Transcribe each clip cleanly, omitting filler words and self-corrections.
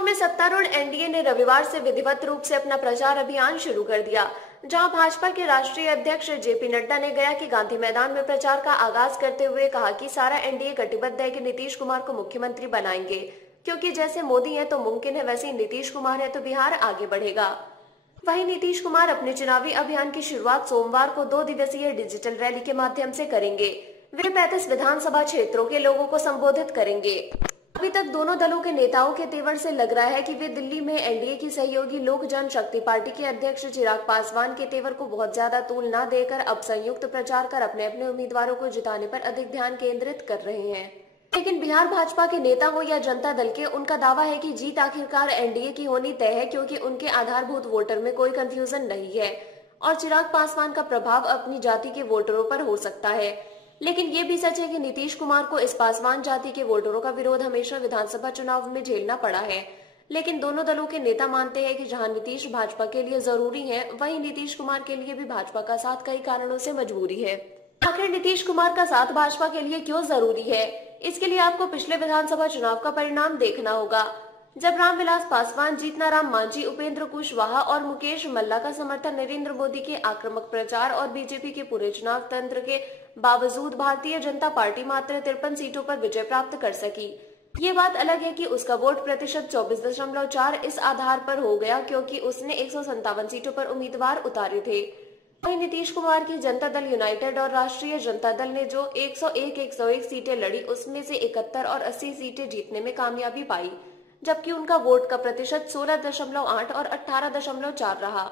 इंदौर में सत्तारूढ़ एनडीए ने रविवार से विधिवत रूप से अपना प्रचार अभियान शुरू कर दिया, जहां भाजपा के राष्ट्रीय अध्यक्ष जेपी नड्डा ने गया कि गांधी मैदान में प्रचार का आगाज करते हुए कहा कि सारा एनडीए कटिबद्ध है कि नीतीश कुमार को मुख्यमंत्री बनाएंगे, क्योंकि जैसे मोदी है तो मुमकिन है, वैसे ही नीतीश कुमार है तो बिहार आगे बढ़ेगा। वहीं नीतीश कुमार अपने चुनावी अभियान की शुरुआत सोमवार को 2 दिवसीय डिजिटल रैली के माध्यम से करेंगे। वे 35 विधानसभा क्षेत्रों के लोगों को संबोधित करेंगे। अभी तक दोनों दलों के नेताओं के तेवर से लग रहा है कि वे दिल्ली में एनडीए की सहयोगी लोक जनशक्ति पार्टी के अध्यक्ष चिराग पासवान के तेवर को बहुत ज्यादा तूल न देकर अब संयुक्त प्रचार कर अपने अपने उम्मीदवारों को जिताने पर अधिक ध्यान केंद्रित कर रहे हैं। लेकिन बिहार भाजपा के नेता हो या जनता दल के, उनका दावा है कि जीत आखिरकार एनडीए की होनी तय है, क्योंकि उनके आधारभूत वोटर में कोई कंफ्यूजन नहीं है और चिराग पासवान का प्रभाव अपनी जाति के वोटरों पर हो सकता है। लेकिन ये भी सच है कि नीतीश कुमार को इस पासवान जाति के वोटरों का विरोध हमेशा विधानसभा चुनाव में झेलना पड़ा है। लेकिन दोनों दलों के नेता मानते हैं कि जहां नीतीश भाजपा के लिए जरूरी है, वहीं नीतीश कुमार के लिए भी भाजपा का साथ कई कारणों से मजबूरी है। आखिर नीतीश कुमार का साथ भाजपा के लिए क्यों जरूरी है, इसके लिए आपको पिछले विधानसभा चुनाव का परिणाम देखना होगा, जब रामविलास पासवान, जीतनाराम मांझी, उपेंद्र कुशवाहा और मुकेश मल्ला का समर्थन नरेंद्र मोदी के आक्रामक प्रचार और बीजेपी के पूरे चुनाव तंत्र के बावजूद भारतीय जनता पार्टी मात्र 53 सीटों पर विजय प्राप्त कर सकी। ये बात अलग है कि उसका वोट प्रतिशत 24.4 इस आधार पर हो गया क्योंकि उसने 157 सीटों पर उम्मीदवार उतारे थे। वहीं नीतीश कुमार की जनता दल यूनाइटेड और राष्ट्रीय जनता दल ने जो 101 सीटें लड़ी, उसमें से 71 और 80 सीटें जीतने में कामयाबी पाई, जबकि उनका वोट का प्रतिशत 16.8 और 18.4 रहा।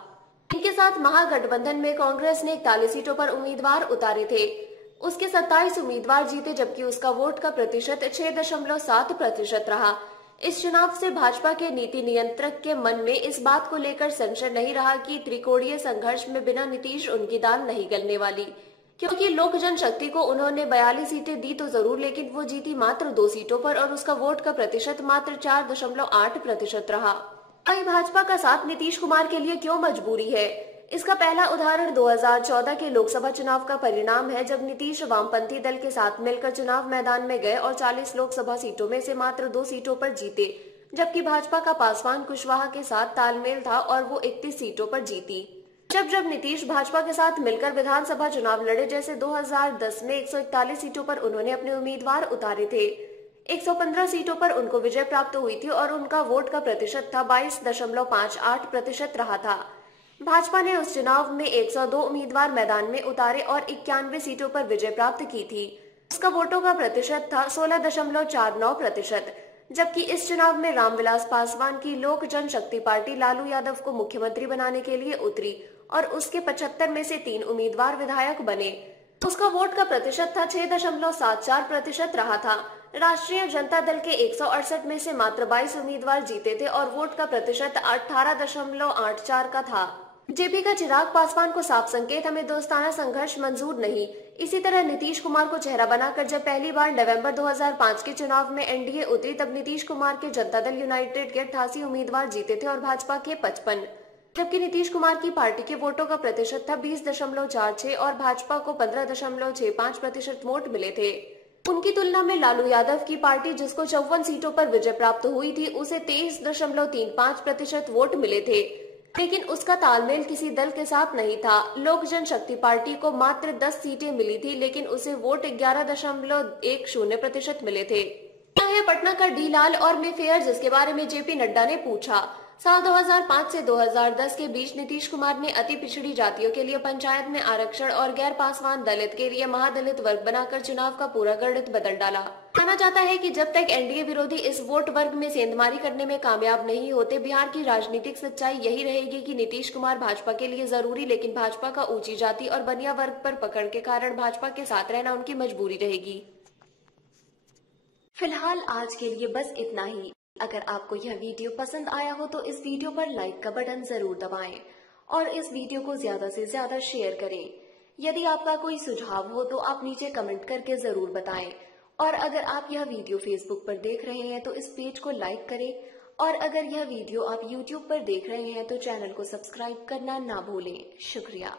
इनके साथ महागठबंधन में कांग्रेस ने 41 सीटों पर उम्मीदवार उतारे थे, उसके 27 उम्मीदवार जीते, जबकि उसका वोट का प्रतिशत 6.7% रहा। इस चुनाव से भाजपा के नीति नियंत्रक के मन में इस बात को लेकर संशय नहीं रहा कि त्रिकोणीय संघर्ष में बिना नीतीश उनकी दाल नहीं गलने वाली, क्योंकि लोक जनशक्ति को उन्होंने 42 सीटें दी तो जरूर, लेकिन वो जीती मात्र 2 सीटों पर और उसका वोट का प्रतिशत मात्र 4.8% रहा। वहीं भाजपा का साथ नीतीश कुमार के लिए क्यों मजबूरी है, इसका पहला उदाहरण 2014 के लोकसभा चुनाव का परिणाम है, जब नीतीश वामपंथी दल के साथ मिलकर चुनाव मैदान में गए और 40 लोकसभा सीटों में से मात्र 2 सीटों पर जीते, जबकि भाजपा का पासवान कुशवाहा के साथ तालमेल था और वो 31 सीटों पर जीती। जब नीतीश भाजपा के साथ मिलकर विधानसभा चुनाव लड़े, जैसे 2010 में 141 सीटों पर उन्होंने अपने उम्मीदवार उतारे थे, 115 सीटों पर उनको विजय प्राप्त हुई थी और उनका वोट का प्रतिशत था 22.58% रहा था। भाजपा ने उस चुनाव में 102 उम्मीदवार मैदान में उतारे और 91 सीटों पर विजय प्राप्त की थी, उसका वोटों का प्रतिशत था 16.49%, जबकि इस चुनाव में रामविलास पासवान की लोक जनशक्ति पार्टी लालू यादव को मुख्यमंत्री बनाने के लिए उतरी और उसके 75 में से 3 उम्मीदवार विधायक बने, उसका वोट का प्रतिशत था 6.74% रहा था। राष्ट्रीय जनता दल के 168 में से मात्र 22 उम्मीदवार जीते थे और वोट का प्रतिशत 18.84 का था। जेपी का चिराग पासवान को साफ संकेत, हमें दोस्ताना संघर्ष मंजूर नहीं। इसी तरह नीतीश कुमार को चेहरा बनाकर जब पहली बार नवंबर 2005 के चुनाव में एनडीए उतरी, तब नीतीश कुमार के जनता दल यूनाइटेड के 88 उम्मीदवार जीते थे और भाजपा के 55, जबकि नीतीश कुमार की पार्टी के वोटों का प्रतिशत था 20.46 और भाजपा को 15.65% वोट मिले थे। उनकी तुलना में लालू यादव की पार्टी, जिसको 54 सीटों पर विजय प्राप्त हुई थी, उसे 23.35% वोट मिले थे, लेकिन उसका तालमेल किसी दल के साथ नहीं था। लोक जनशक्ति पार्टी को मात्र 10 सीटें मिली थी, लेकिन उसे वोट 11.10% मिले थे। यह है पटना का डी लाल और मेफेयर, जिसके बारे में जेपी नड्डा ने पूछा। साल 2005 से 2010 के बीच नीतीश कुमार ने अति पिछड़ी जातियों के लिए पंचायत में आरक्षण और गैर पासवान दलित के लिए महादलित वर्ग बनाकर चुनाव का पूरा गणित बदल डाला। माना जाता है कि जब तक एनडीए विरोधी इस वोट वर्ग में सेंधमारी करने में कामयाब नहीं होते, बिहार की राजनीतिक सच्चाई यही रहेगी कि नीतीश कुमार भाजपा के लिए जरूरी, लेकिन भाजपा का ऊंची जाति और बनिया वर्ग पर पकड़ के कारण भाजपा के साथ रहना उनकी मजबूरी रहेगी। फिलहाल आज के लिए बस इतना ही। अगर आपको यह वीडियो पसंद आया हो तो इस वीडियो पर लाइक का बटन जरूर दबाएं और इस वीडियो को ज्यादा से ज्यादा शेयर करें। यदि आपका कोई सुझाव हो तो आप नीचे कमेंट करके जरूर बताएं। और अगर आप यह वीडियो फेसबुक पर देख रहे हैं तो इस पेज को लाइक करें, और अगर यह वीडियो आप यूट्यूब पर देख रहे हैं तो चैनल को सब्सक्राइब करना ना भूलें। शुक्रिया।